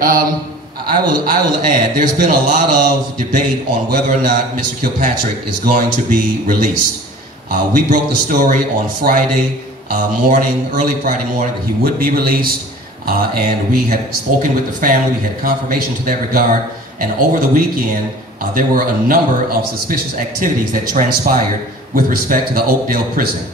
I will add, there's been a lot of debate on whether or not Mr. Kilpatrick is going to be released. We broke the story on Friday morning, early Friday morning, that he would be released, and we had spoken with the family. We had confirmation to that regard, and over the weekend, there were a number of suspicious activities that transpired with respect to the Oakdale prison.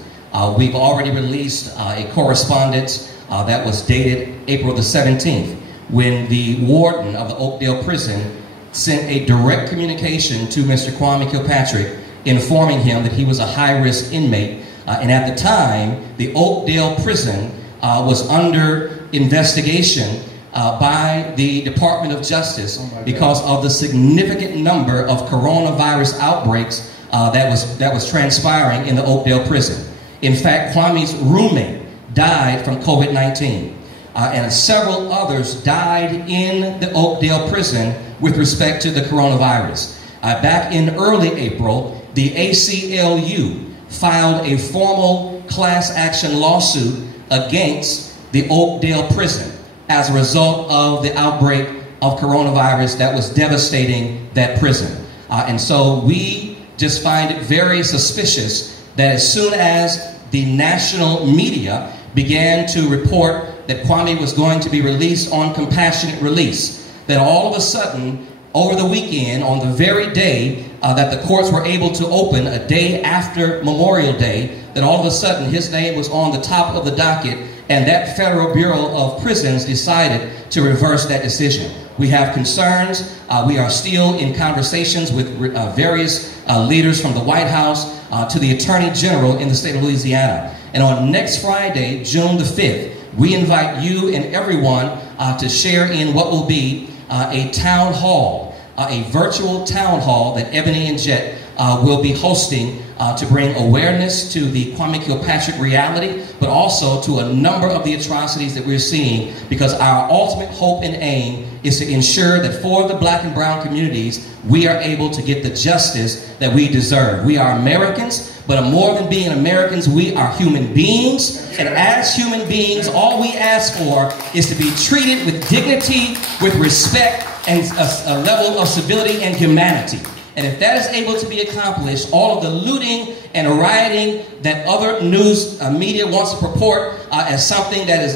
We've already released a correspondence that was dated April the 17th, when the warden of the Oakdale prison sent a direct communication to Mr. Kwame Kilpatrick informing him that he was a high-risk inmate. And at the time, the Oakdale prison was under investigation by the Department of Justice because of the significant number of coronavirus outbreaks that was transpiring in the Oakdale prison. In fact, Kwame's roommate died from COVID-19. And several others died in the Oakdale prison with respect to the coronavirus. Back in early April, the ACLU filed a formal class action lawsuit against the Oakdale prison as a result of the outbreak of coronavirus that was devastating that prison. And so we just find it very suspicious that as soon as the national media began to report that Kwame was going to be released on compassionate release, that all of a sudden, over the weekend, on the very day that the courts were able to open, a day after Memorial Day, that all of a sudden his name was on the top of the docket, and that Federal Bureau of Prisons decided to reverse that decision. We have concerns. We are still in conversations with various leaders from the White House to the Attorney General in the state of Louisiana. And on next Friday, June the 5th, we invite you and everyone to share in what will be a town hall, a virtual town hall that Ebony and Jet will be hosting to bring awareness to the Kwame Kilpatrick reality, but also to a number of the atrocities that we're seeing, because our ultimate hope and aim is to ensure that for the black and brown communities, we are able to get the justice that we deserve. We are Americans, but more than being Americans, we are human beings. And as human beings, all we ask for is to be treated with dignity, with respect, and a level of civility and humanity. And if that is able to be accomplished, all of the looting and rioting that other news media wants to purport as something that is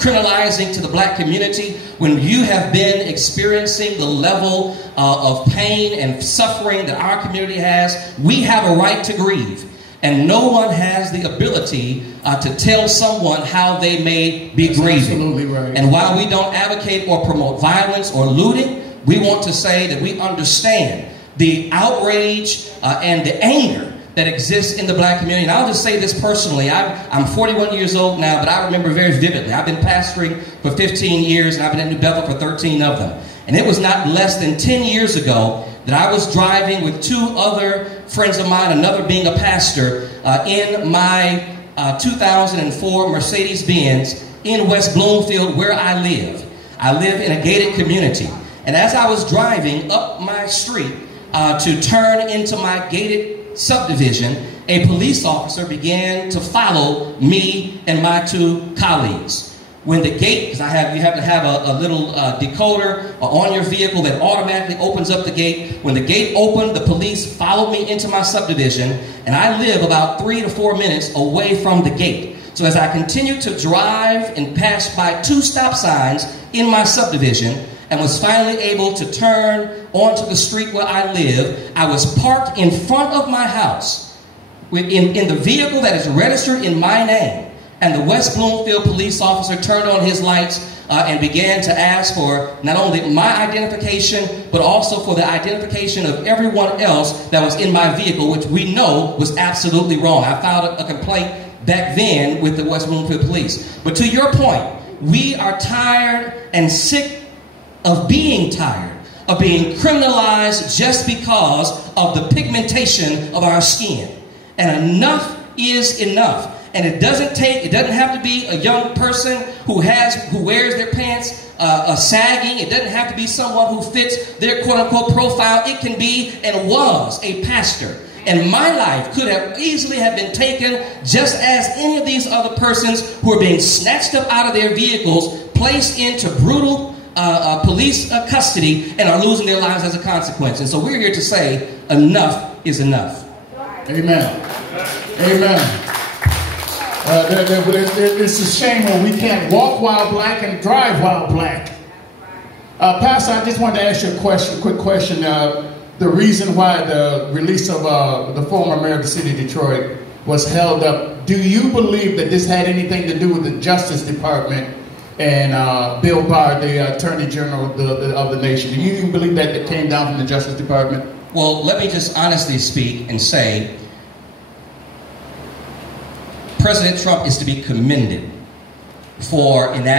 criminalizing to the black community, when you have been experiencing the level of pain and suffering that our community has, we have a right to grieve. And no one has the ability to tell someone how they may be grieving. Absolutely right. And while we don't advocate or promote violence or looting, we want to say that we understand the outrage and the anger that exists in the black community. And I'll just say this personally. I'm 41 years old now, but I remember very vividly. I've been pastoring for 15 years, and I've been at New Bethel for 13 of them. And it was not less than 10 years ago that I was driving with two other friends of mine, another being a pastor, in my 2004 Mercedes-Benz in West Bloomfield, where I live. I live in a gated community. And as I was driving up my street to turn into my gated subdivision, a police officer began to follow me and my two colleagues. When the gate, because you have to have a little decoder on your vehicle that automatically opens up the gate. When the gate opened, the police followed me into my subdivision, and I live about 3 to 4 minutes away from the gate. So as I continued to drive and pass by 2 stop signs in my subdivision, and was finally able to turn onto the street where I live, I was parked in front of my house in the vehicle that is registered in my name. And the West Bloomfield police officer turned on his lights and began to ask for not only my identification, but also for the identification of everyone else that was in my vehicle, which we know was absolutely wrong. I filed a complaint back then with the West Bloomfield police. But to your point, we are tired and sick of being tired, of being criminalized just because of the pigmentation of our skin. And enough is enough. And it doesn't have to be a young person who wears their pants sagging. It doesn't have to be someone who fits their quote-unquote profile. It can be and was a pastor. And my life could have easily have been taken just as any of these other persons who are being snatched up out of their vehicles, placed into brutal police custody and are losing their lives as a consequence. And so we're here to say enough is enough. Amen. Amen. It's a shame when we can't walk while black and drive while black. Pastor, I just wanted to ask you a quick question. The reason why the release of the former mayor of the city of Detroit was held up, do you believe that this had anything to do with the Justice Department and Bill Barr, the Attorney General of the nation? Do you believe that it came down from the Justice Department? Well, let me just honestly speak and say President Trump is to be commended for enacting